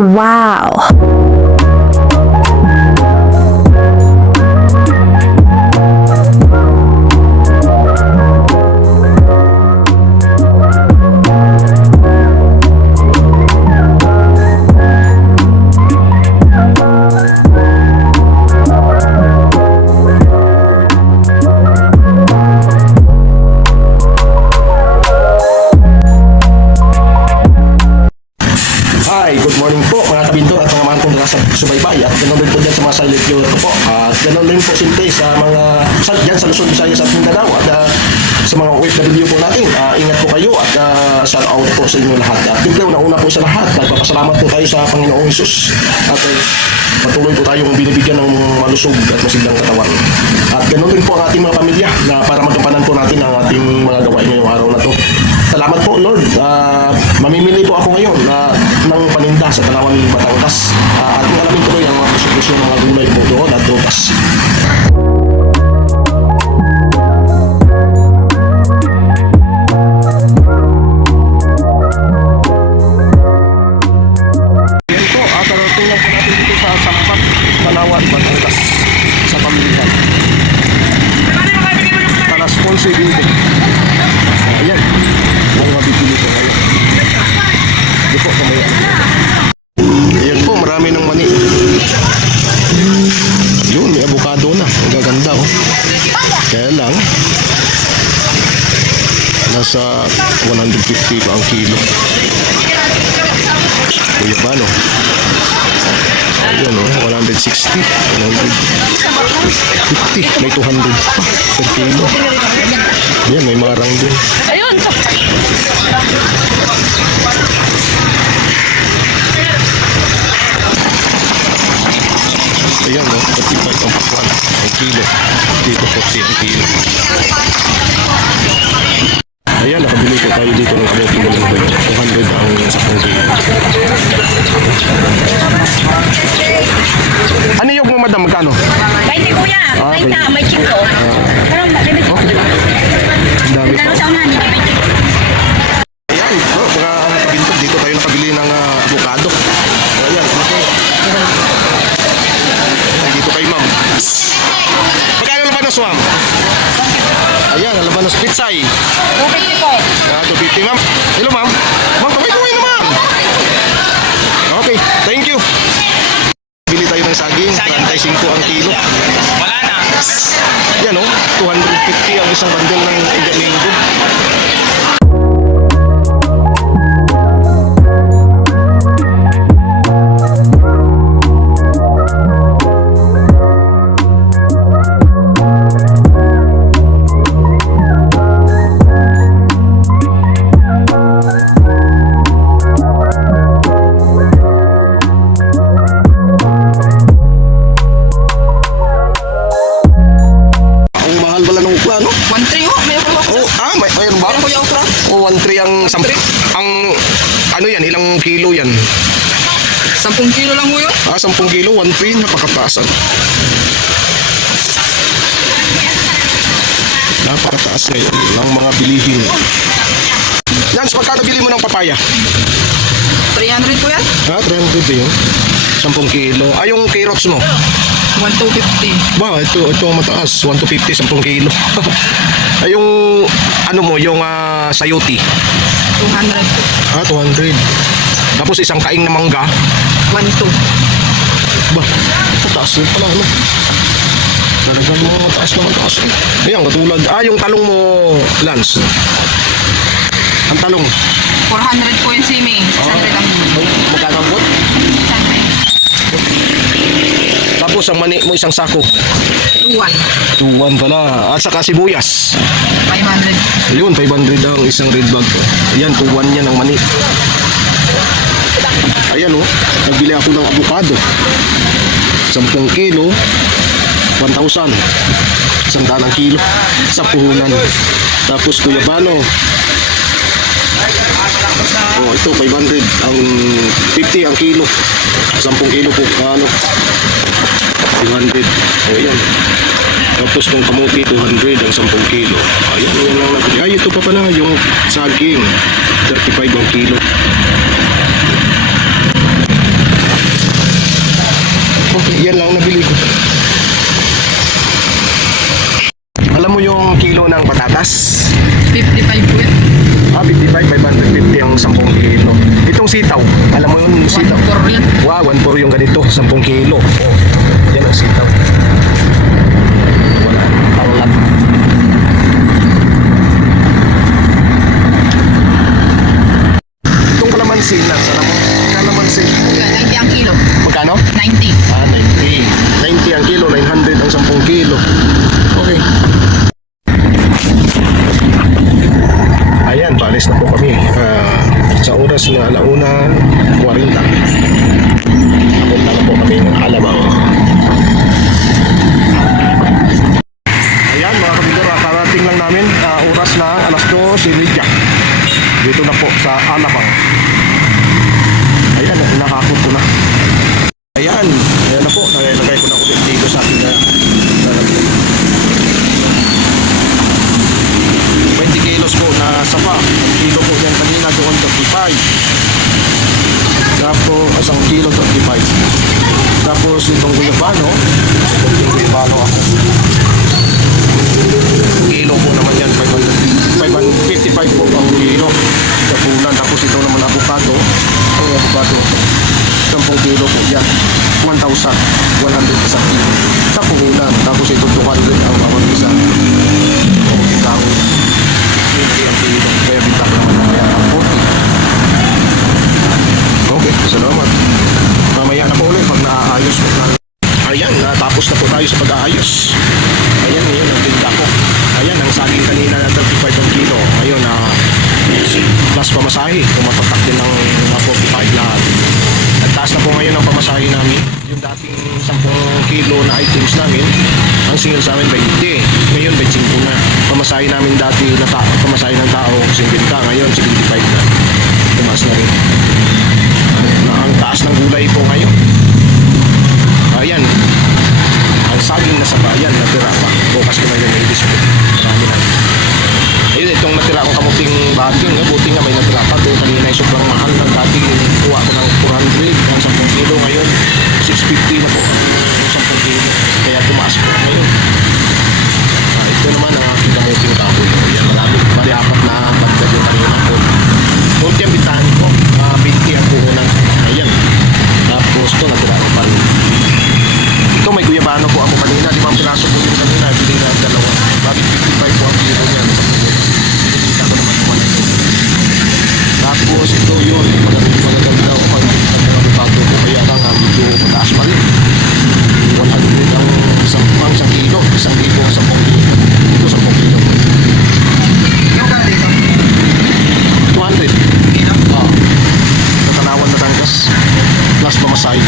Wow! Hi, good morning po mga kabintor at mga mahal kong nasa subaybay at ganoon din po dyan sa mga silent viewer ko po at ganoon din po simple sa mga dyan sa Luzon, Visayas at Mindanao at sa mga OFW po natin. Ingat po kayo at shout out po sa inyo lahat at simple una po sa lahat nagpapasalamat po tayo sa Panginoong Hesus at patuloy po tayong binibigyan ng malusog at masiglang katawan at ganoon din po ang ating mga pamilya na para magampanan po natin ang ating mga gawain ngayong araw na to. Salamat po Lord. Mamimili po ako ngayon ng paninda sa Tanawan, Batangas. At yung alamin tuloy ang mga presyo ng mga gulay po doon at prutas. Yan po, karating lang po natin dito sa Sampak, Tanawan, Batangas sa pamilihan. Talas Ponce Building. Ayan. Ang mabibili ko ngayon. Hindi po, kamaya. Ayan po, marami ng mani. Yun, may avocado na. Ang gaganda, oh. Kaya lang, nasa 150 pa ang kilo. Kuya ba, no? Ayan, oh, 160, 150, may 200 pa per kilo. Ayan, may marang din. Ayun! Ayan, no? 35 ang pakwan ang kilo. Dito 40 ang kilo. Ayan, nakabili ko tayo dito ng kamote mo lang 200 ang 10 kilo. Ano yung mga madam? Magkano? 20 kuya! Ah, 20 may chinko. Pero may chinko. Ang dami pa. Lalo sa unahan, may chinko. Ayan, bro, mga kabintog, dito tayo nakabili ng avocado. Ayan, okay. Ay, dito kay ma'am. Magkano labanos, ma'am? Ayan, labanos pitsay. 250 po. 250, ma'am. Hello, ma'am. Ma'am, kamay na, ma'am. Okay, thank you. Bili tayo ng saging, 35 ang kilo. Wala na. Yan, oh, 250 ang isang bandel ng linggo. Ang mahal pala ng ukla, no? 1-3 ho, may ako. Oh, mayroon ba? Meron ko yung okra. Oh, 1.3 ang ang ano yan, ilang kilo yan? 10 kilo lang ho yun. 10 kilo, 1.3, napakataas. Napakataas ngayon ng mga bilihin. Yan, so magkano bili mo ng papaya? 300 po yan. 300 yun. 10 kilo. Yung carrots mo? 1-250. Ba, ito ang mataas. 1 to 50, 10 kilo. Yung, ano mo, yung sayote? 200 po. 200. Tapos isang kaing na mangga? 1-2. Ba, mataas yun pala, ano? Talagang mga mataas. Ayan, katulad. Yung talong mo, Lance. Ang talong. 400 po yung simi. 600 lang yun. Magkano ang bot? 600. Tapos ang mani mo isang sako. 2-1. 2.1 pala. At saka sibuyas. 500. Ayun, 500 ang isang red bag. Ayan, 2.1 yan ang mani. Ayan, oh. Nagbili ako ng avocado. 10 kilo. 1,000. 100 ang kilo. Sa puhunan. Tapos guyabano. Oh, ito 500 ang 50 ang kilo. 10 kilo po ano. 200. Oh, yan. Tapos kung kamuti 200 ang 10 kilo. Ayun, yan lang natin. Ay, ito pa pala yung saging. 35 ang kilo. Okay, yan lang nabili ko. Alam mo yung kilo ng patatas? 55 po yan. 55, 550 ang 10 kilo. Itong sitaw, alam mo yung sitaw? 1.4 yan. Wow, 1.4 yung ganito, 10 kilo. Oh, yan ang sitaw. Wala, tawag. Itong kalamansi na, alam mo? Kalamansi. Yan, 90 ang kilo. Magkano? 90. 90. 90 ang kilo, 900 ang 10 kilo. Okay. Ayan, paalis na po kami. Sa oras na 1:40. Napunta na po kami ng Alabang. Ayan mga kabidor, karating lang namin. Oras na 2:30. Dito na po sa Alabang. Ayan, nakakot ko na. Ayan, ayan na po. Nalagay ko na ulit dito sa akin na 20 kilos po na sapa. Ang kilo po yan kanina doon 35. Tapos, isang kilo 35. Tapos itong guyabano, yung guyabano ako. Kilo po naman yan, 555 po ang kilo. Sa bulan. Tapos ito naman avocado. Ang avocado, 10 kilo po yan. 1,100 isang kilo. Sa puhunan. Tapos ito 200 ang bawat isa. O, ikaw. 20 ang kilo. Kaya bita ko naman kaya ang 40. Okay, salamat. Mamaya na po ulit pag naaayos ko na. Ayan, natapos na po tayo sa pag-aayos. Ayan, yun ang tinda ko. Ayan, ang saging kanina na 35 ang kilo. Ayun, plus pamasahe. Tumatatak din ng 45 lahat. Nagtaas na po ngayon ang pamasahe namin. Yung dating 10 kilo na items namin, ang singil sa amin 20. Ngayon 25 na. Pamasahe namin dati na pamasahe ng tao 50. Ngayon 75 na. Tumaas na rin. Ang taas ng gulay po ngayon. Ayan. Ang saging na sa bayan natira pa. Bukas ko na yun yung display. Marami na. Ayun, itong natira akong kamuting baging. Buti nga may natira pa. Doon kanina ay sobrang mahal ng dating kuha ko ng 400 ng 10 kilo. Ngayon 650 na po ang 10 kilo. Kaya tumaas po ngayon. Ito naman ang aking kamuting kahoy. Ayan, marami. Bali apat na bagdad yung kanina po. Kunti ang bitahan ko. 20 ang puhunan. Ayan. Tapos ito natira ko pa rin. Ito may guyabano po ako kanina. 5 piraso po yung kanina. Bili na dalawa. Bakit 55 po ang kilo niya. Kita ko naman kung ano ito. Tapos ito yun. Magaganda ko pag nagkakabago ko. Kaya lang medyo mataas pa rin. 100 ang isang kilo. Isang kilo sa 10 kilo. Ito sa 10 kilo. Yung ka dito? 200. Kilo? Oo. Natanawan na tanggas. Plus pamasahe.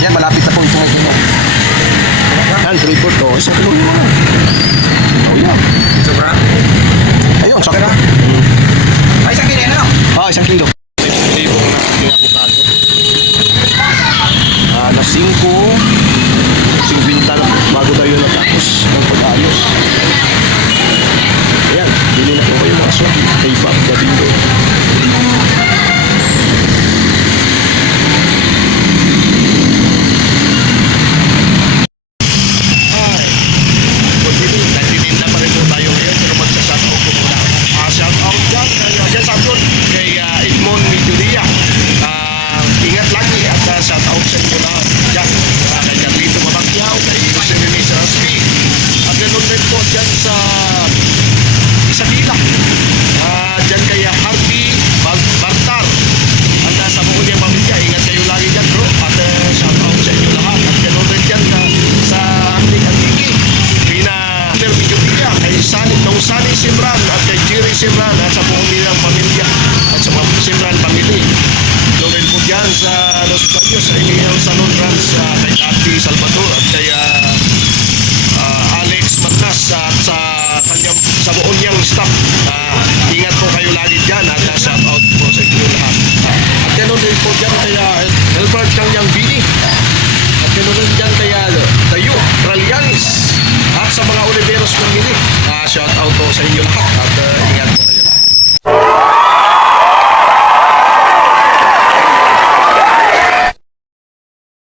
Yan, malapit na po ito ngayon. Yan, 3/4 to. Isang kilo mo na. Oh, yan. Sobra? Ayun, sakit na. Ay, sa kilo ano? Isang kilo. Libo na yung avocado. Alas 5. 50 na bago tayo natapos ng pag-ayos. Ayan, bili na po kayo mga swaki. Kay Fab Gabino. Hi. Good evening. Nagtitinda pa rin po tayo ngayon. Pero magsa-shoutout po muna. Shoutout dyan. Dyan sa doon. Kay Edmond Miduria. Ingat lagi at shoutout sa inyo lahat. Dyan. Kay Carlito Mabagyaw. Kay Jose Rene Saraspi. At ganoon din po dyan sa Isabela. Dyan kay Harvey Bartar. At sa buong niyang pamilya. Ingat kayo lagi dyan bro. At shoutout sa inyo lahat. At ganoon din dyan sa Anting Antiki. Pina Miduria. Kay Sani Simran. At kay Jerry Simran. At sa buong niyang pamilya. At sa mga Simran family. Doon rin po dyan sa Los Baños, Emilio Salon Ranch, kay Ate Salvador at kay Alex Magnas at sa buong niyang staff. Ingat po kayo lagi dyan at shout out po sa inyo lahat. At ganoon rin po dyan kay Albert Kangyang Bini. At ganoon rin dyan kay Tayo Ralianis. At sa mga sa inyo lahat.